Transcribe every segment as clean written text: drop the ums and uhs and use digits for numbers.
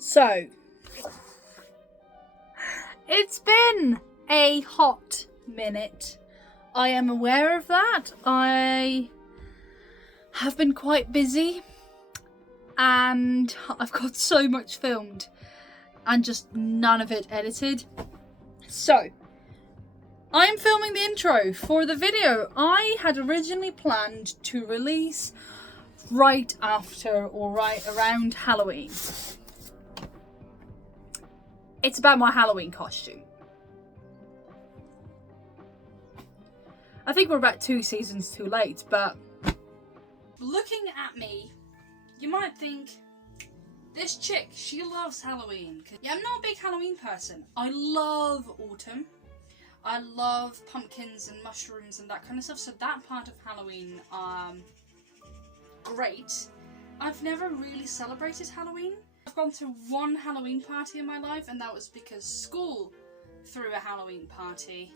So, it's been a hot minute. I am aware of that. I have been quite busy and I've got so much filmed and just none of it edited. So, I'm filming the intro for the video I had originally planned to release right after or right around Halloween. It's about my Halloween costume. I think we're about 2 seasons too late, but looking at me, you might think, this chick, she loves Halloween. Yeah, I'm not a big Halloween person. I love autumn. I love pumpkins and mushrooms and that kind of stuff, so that part of Halloween, great. I've never really celebrated Halloween. I've gone to one Halloween party in my life, and that was because school threw a Halloween party.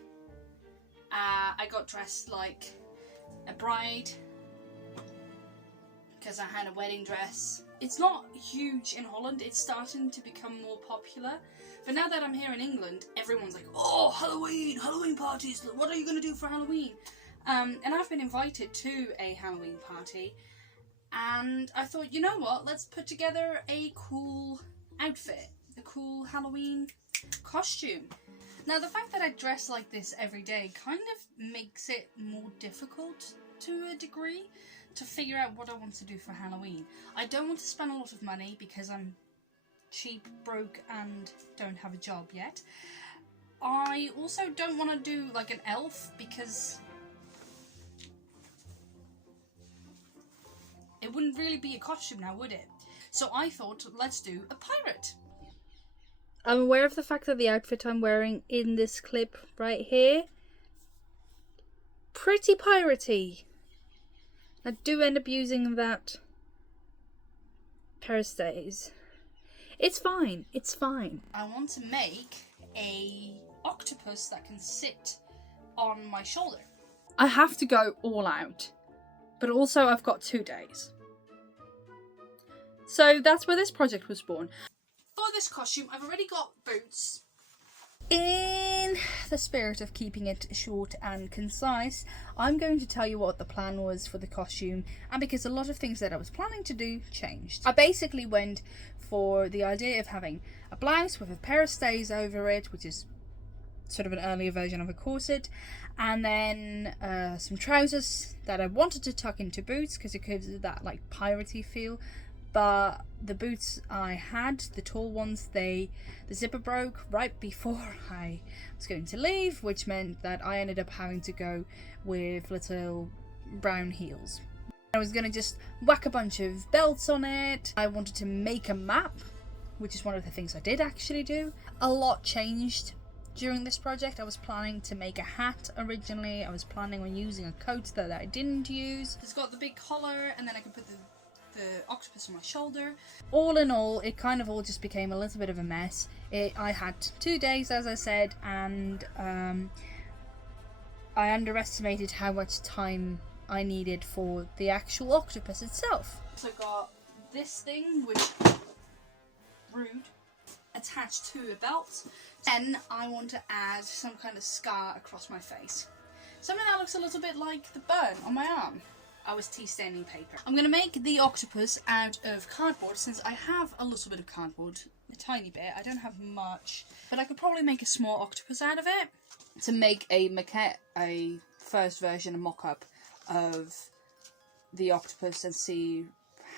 I got dressed like a bride because I had a wedding dress. It's not huge in Holland, it's starting to become more popular. But now that I'm here in England, everyone's like, oh, Halloween parties, what are you going to do for Halloween? And I've been invited to a Halloween party. And I thought, you know what, let's put together a cool outfit, a cool Halloween costume. Now, the fact that I dress like this every day kind of makes it more difficult to a degree to figure out what I want to do for Halloween. I don't want to spend a lot of money because I'm cheap, broke, and don't have a job yet. I also don't want to do like an elf because it wouldn't really be a costume now, would it? So I thought, let's do a pirate. I'm aware of the fact that the outfit I'm wearing in this clip right here, pretty piratey. I do end up using that pair of stays. It's fine, it's fine. I want to make a octopus that can sit on my shoulder. I have to go all out, but also I've got 2 days. So that's where this project was born. For this costume, I've already got boots. In the spirit of keeping it short and concise, I'm going to tell you what the plan was for the costume, and because a lot of things that I was planning to do changed. I basically went for the idea of having a blouse with a pair of stays over it, which is sort of an earlier version of a corset, and then some trousers that I wanted to tuck into boots because it gives that like piratey feel. But the boots I had, the tall ones, the zipper broke right before I was going to leave, which meant that I ended up having to go with little brown heels. I was going to just whack a bunch of belts on it. I wanted to make a map, which is one of the things I did actually do. A lot changed during this project. I was planning to make a hat originally. I was planning on using a coat that I didn't use. It's got the big collar, and then I can put the octopus on my shoulder. All in all, it kind of all just became a little bit of a mess. I had 2 days, as I said, and I underestimated how much time I needed for the actual octopus itself. So I got this thing, which rude, attached to a belt. Then I want to add some kind of scar across my face. Something that looks a little bit like the burn on my arm. I was tea staining paper. I'm going to make the octopus out of cardboard since I have a little bit of cardboard, a tiny bit. I don't have much, but I could probably make a small octopus out of it to make a maquette, a first version, a mock-up of the octopus and see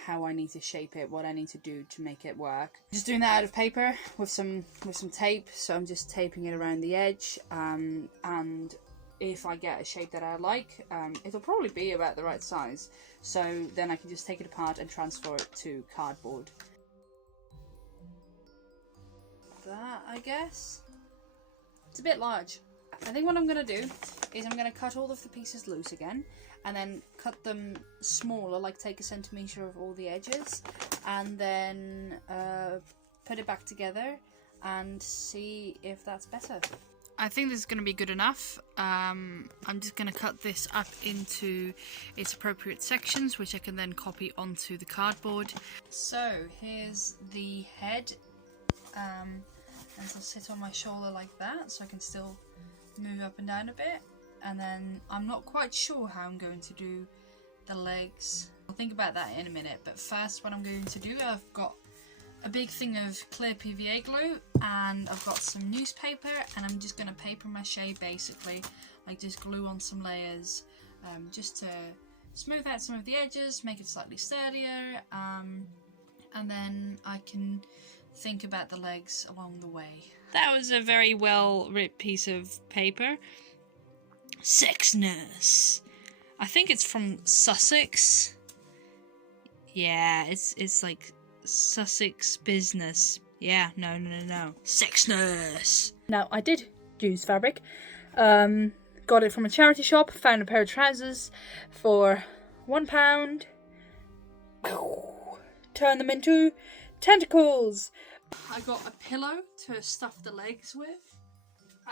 how I need to shape it, what I need to do to make it work. Just doing that out of paper with some tape, so I'm just taping it around the edge, and if I get a shape that I like, it'll probably be about the right size. So then I can just take it apart and transfer it to cardboard. That, I guess. It's a bit large. I think what I'm going to do is I'm going to cut all of the pieces loose again, and then cut them smaller, like take 1 centimetre of all the edges, and then put it back together and see if that's better. I think this is going to be good enough. I'm just going to cut this up into its appropriate sections, which I can then copy onto the cardboard. So here's the head and it'll sit on my shoulder like that, so I can still move up and down a bit. And then I'm not quite sure how I'm going to do the legs. I'll think about that in a minute, but first what I'm going to do, I've got a big thing of clear PVA glue and I've got some newspaper, and I'm just going to paper mache basically, like just glue on some layers just to smooth out some of the edges, make it slightly sturdier, and then I can think about the legs along the way. That was a very well ripped piece of paper. Sex nurse. I think it's from Sussex. Yeah, it's like Sussex business. Yeah, no. Sex nurse. Now, I did use fabric. Got it from a charity shop. Found a pair of trousers for £1. Turn them into tentacles. I got a pillow to stuff the legs with.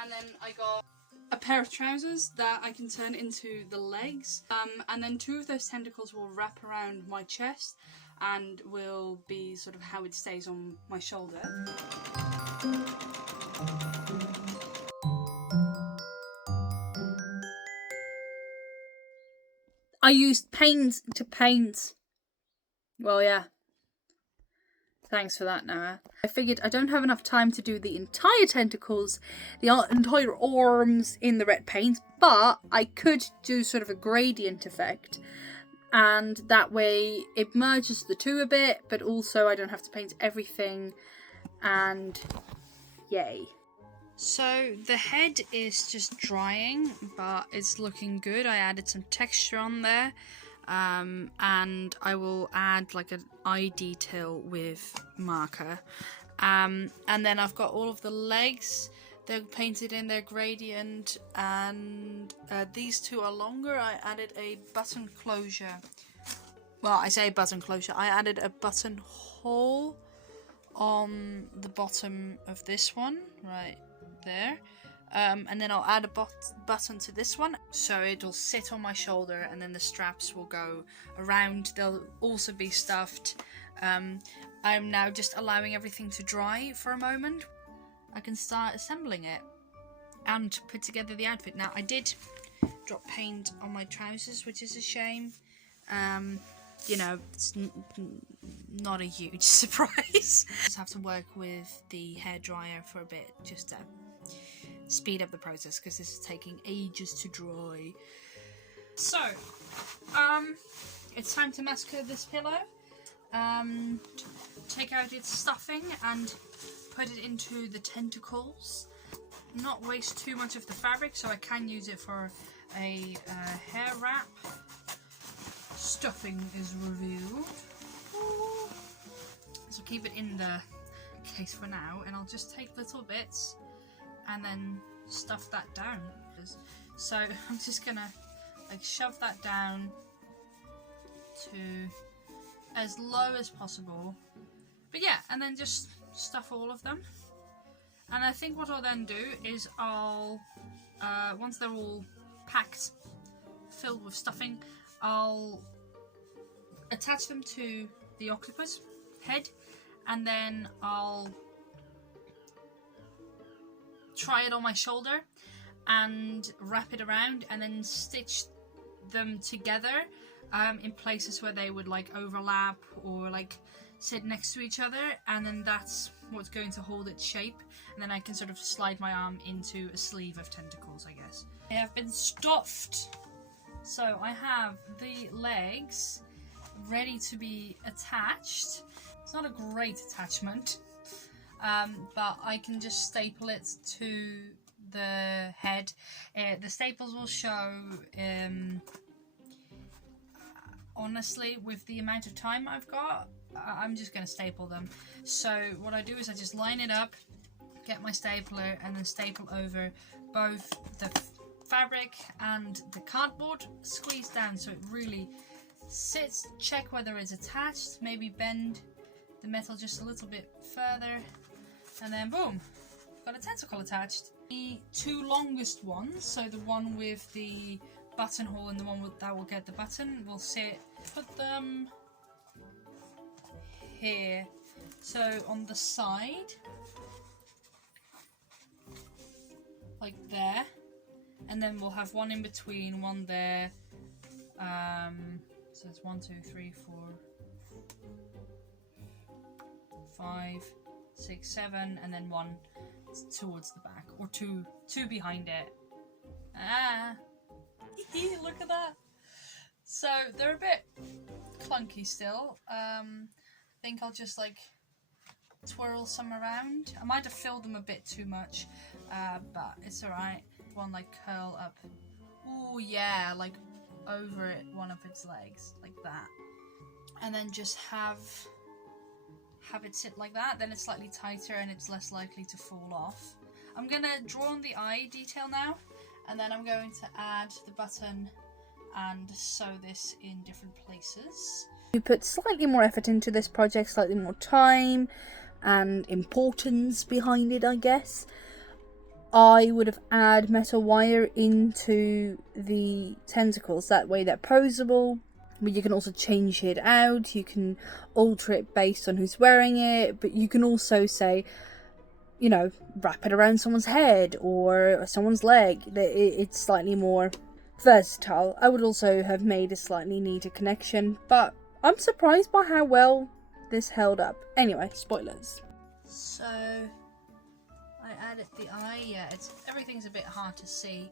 And then I got a pair of trousers that I can turn into the legs. And then 2 of those tentacles will wrap around my chest and will be sort of how it stays on my shoulder. I used paint to paint. Well, yeah. Thanks for that, Noah. I figured I don't have enough time to do the entire tentacles, the entire arms in the red paint, but I could do sort of a gradient effect. And that way it merges the two a bit, but also I don't have to paint everything. And yay. So the head is just drying, but it's looking good. I added some texture on there. And I will add like an eye detail with marker. And then I've got all of the legs. They're painted in their gradient, and these 2 are longer. I added a button closure. Well, I say button closure. I added a buttonhole on the bottom of this one, right there. And then I'll add a button to this one, so it'll sit on my shoulder, and then the straps will go around. They'll also be stuffed. I'm now just allowing everything to dry for a moment. I can start assembling it and put together the outfit. Now, I did drop paint on my trousers, which is a shame. You know, it's not a huge surprise. Just have to work with the hairdryer for a bit, just to speed up the process, because this is taking ages to dry. So, it's time to massacre this pillow. Take out its stuffing and put it into the tentacles. Not waste too much of the fabric, so I can use it for a hair wrap. Stuffing is revealed. So keep it in the case for now, and I'll just take little bits and then stuff that down. So I'm just gonna like shove that down to as low as possible. But yeah, and then just stuff all of them. And I think what I'll then do is I'll, once they're all packed, filled with stuffing, I'll attach them to the octopus head, and then I'll try it on my shoulder and wrap it around, and then stitch them together in places where they would like overlap or like sit next to each other, and then that's what's going to hold its shape, and then I can sort of slide my arm into a sleeve of tentacles, I guess. They have been stuffed, so I have the legs ready to be attached. It's not a great attachment, but I can just staple it to the head. The staples will show, honestly, with the amount of time I've got, I'm just going to staple them. So what I do is I just line it up, get my stapler, and then staple over both the fabric and the cardboard, squeeze down so it really sits. Check whether it's attached, maybe bend the metal just a little bit further, and then boom, got a tentacle attached. The 2 longest ones, so the one with the buttonhole and the one that will get the button, will sit, put them here, so on the side, like there, and then we'll have one in between, one there. So it's 1, 2, 3, 4, 5, 6, 7, and then one towards the back, or two behind it. Look at that. So they're a bit clunky still. I think I'll just like twirl some around. I might have filled them a bit too much, but it's alright. One like curl up. Oh yeah, like over it, one of its legs, like that. And then just have it sit like that. Then it's slightly tighter and it's less likely to fall off. I'm gonna draw on the eye detail now, and then I'm going to add the button and sew this in different places. We put slightly more effort into this project, slightly more time and importance behind it, I guess. I would have added metal wire into the tentacles, that way they're posable, but you can also change it out, you can alter it based on who's wearing it, but you can also say, you know, wrap it around someone's head or someone's leg. It's slightly more versatile. I would also have made a slightly neater connection, but I'm surprised by how well this held up. Anyway, spoilers. So I added the eye. Yeah, everything's a bit hard to see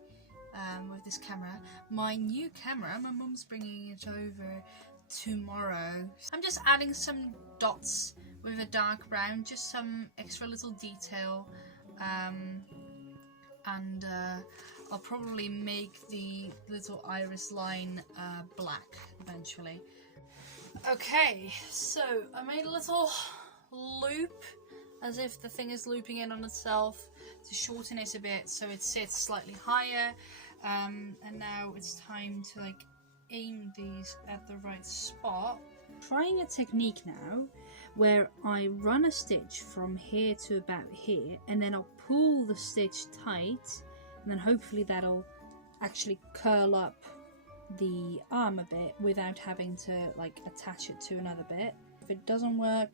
with this camera. My new camera, my mum's bringing it over tomorrow. I'm just adding some dots with a dark brown, just some extra little detail, and I'll probably make the little iris line black eventually. Okay, so I made a little loop as if the thing is looping in on itself to shorten it a bit so it sits slightly higher, and now it's time to like aim these at the right spot. Trying a technique now where I run a stitch from here to about here, and then I'll pull the stitch tight, and then hopefully that'll actually curl up the arm a bit without having to like attach it to another bit. If it doesn't work,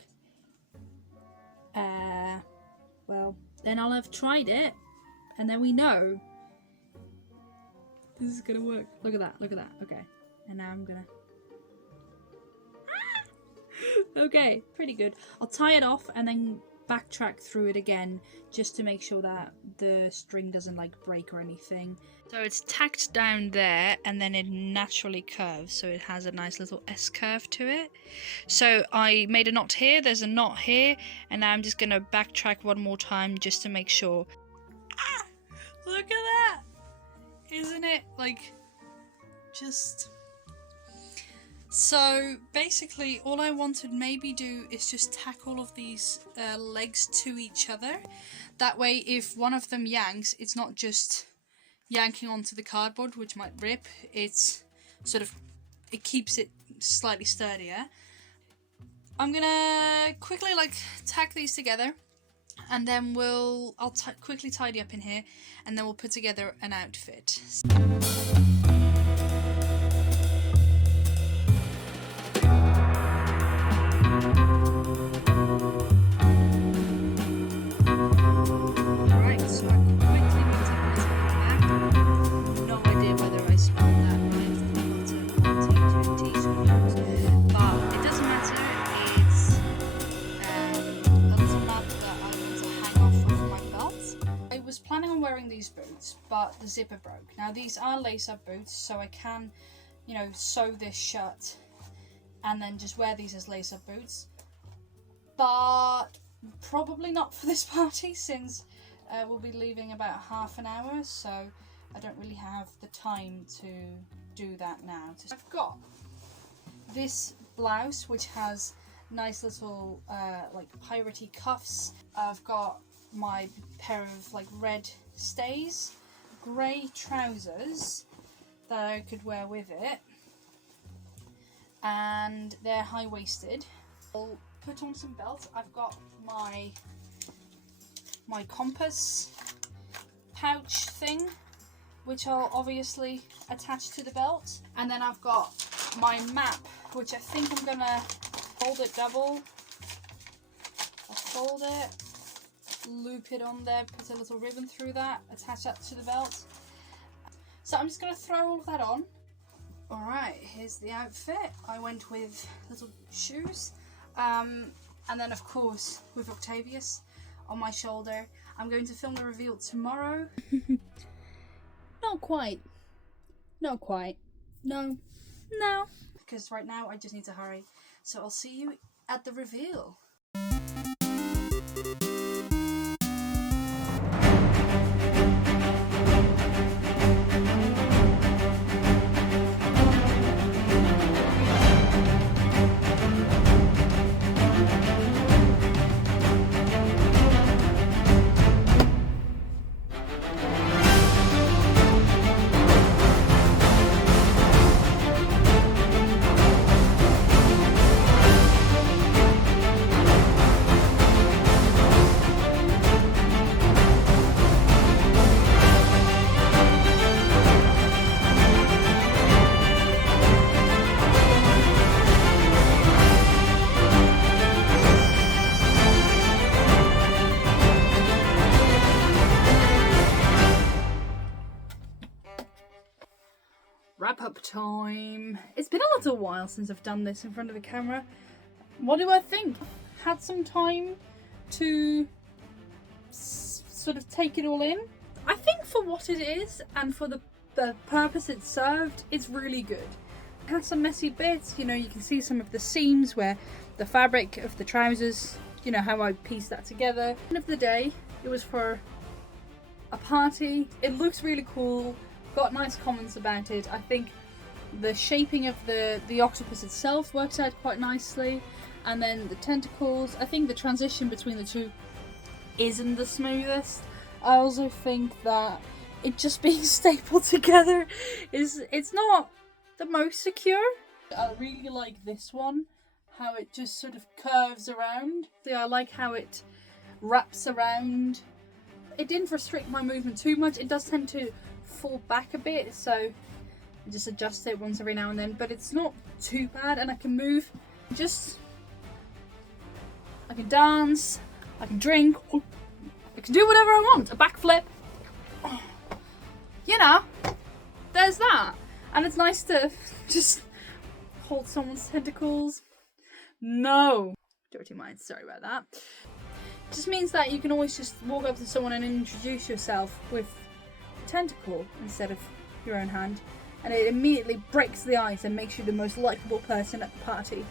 well, then I'll have tried it, and then we know this is gonna work. Look at that, look at that. Okay, and now I'm gonna okay, pretty good. I'll tie it off and then backtrack through it again just to make sure that the string doesn't like break or anything. So it's tacked down there and then it naturally curves, so it has a nice little S curve to it. So I made a knot here, there's a knot here, and now I'm just gonna backtrack one more time just to make sure. Look at that! Isn't it like just... So basically all I want to maybe do is just tack all of these legs to each other. That way if one of them yanks, it's not just yanking onto the cardboard, which might rip. It's sort of, it keeps it slightly sturdier. I'm gonna quickly like tack these together, and then I'll quickly tidy up in here, and then we'll put together an outfit. These boots, but the zipper broke. Now these are lace-up boots, so I can, you know, sew this shut and then just wear these as lace-up boots, but probably not for this party, since we'll be leaving about half an hour, so I don't really have the time to do that now. I've got this blouse which has nice little like piratey cuffs. I've got my pair of like red stays, grey trousers that I could wear with it, and they're high-waisted. I'll put on some belts. I've got my compass pouch thing, which I'll obviously attach to the belt, and then I've got my map, which I think I'm gonna fold it double. I'll fold it. loop it on there, put a little ribbon through that, attach that to the belt. So I'm just going to throw all of that on. Alright, here's the outfit. I went with little shoes. And then of course with Octavius on my shoulder. I'm going to film the reveal tomorrow. Not quite. Not quite. No. No. Because right now I just need to hurry. So I'll see you at the reveal. Wrap up time. It's been a little while since I've done this in front of the camera. What do I think? Had some time to sort of take it all in. I think for what it is and for the purpose it served, it's really good. It has some messy bits, you know, you can see some of the seams where the fabric of the trousers, you know, how I pieced that together. At the end of the day, it was for a party. It looks really cool. Got nice comments about it. I think the shaping of the octopus itself works out quite nicely, and then the tentacles, I think the transition between the two isn't the smoothest. I also think that it just being stapled together it's not the most secure. I really like this one, how it just sort of curves around. I like how it wraps around. It didn't restrict my movement too much. It does tend to fall back a bit, so I just adjust it once every now and then, but it's not too bad, and I can move. I can dance, I can drink, I can do whatever I want. A backflip, you know, there's that. And it's nice to just hold someone's tentacles. No, dirty mind, sorry about that. It just means that you can always just walk up to someone and introduce yourself with tentacle instead of your own hand, and it immediately breaks the ice and makes you the most likable person at the party.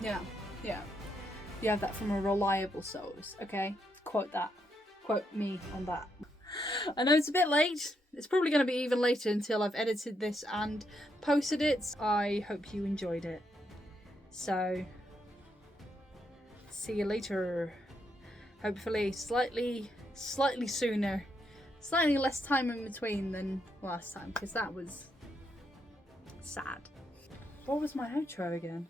Yeah, you have that from a reliable source. Okay, quote that, quote me on that. I know it's a bit late. It's probably going to be even later until I've edited this and posted it. I hope you enjoyed it, so see you later. Hopefully slightly sooner. Slightly less time in between than last time, because that was sad. What was my outro again?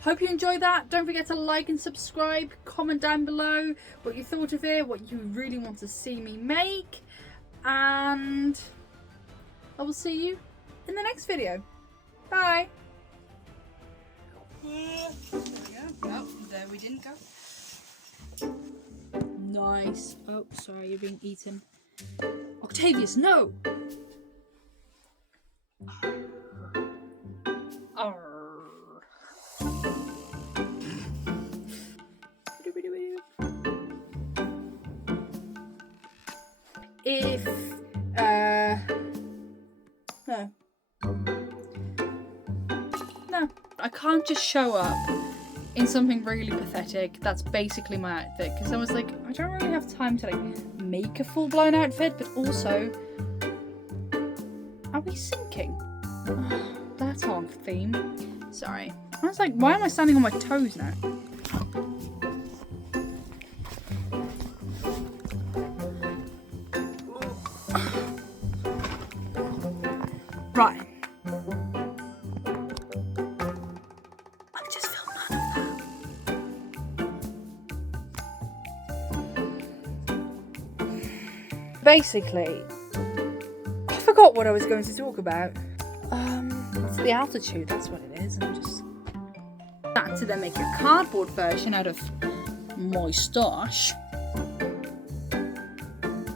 Hope you enjoyed that. Don't forget to like and subscribe. Comment down below what you thought of it, what you really want to see me make. And I will see you in the next video. Bye. There we go. No, there we didn't go. Nice. Oh, sorry, you're being eaten. Octavius, no! If, no. I can't just show up in something really pathetic. That's basically my outfit, because I was like, I don't really have time to like make a full-blown outfit, but also, are we sinking? Oh, that's on theme. Sorry. I was like, why am I standing on my toes now? Right. Basically, I forgot what I was going to talk about. It's the altitude, that's what it is. I'm just that to then make a cardboard version out of my stash.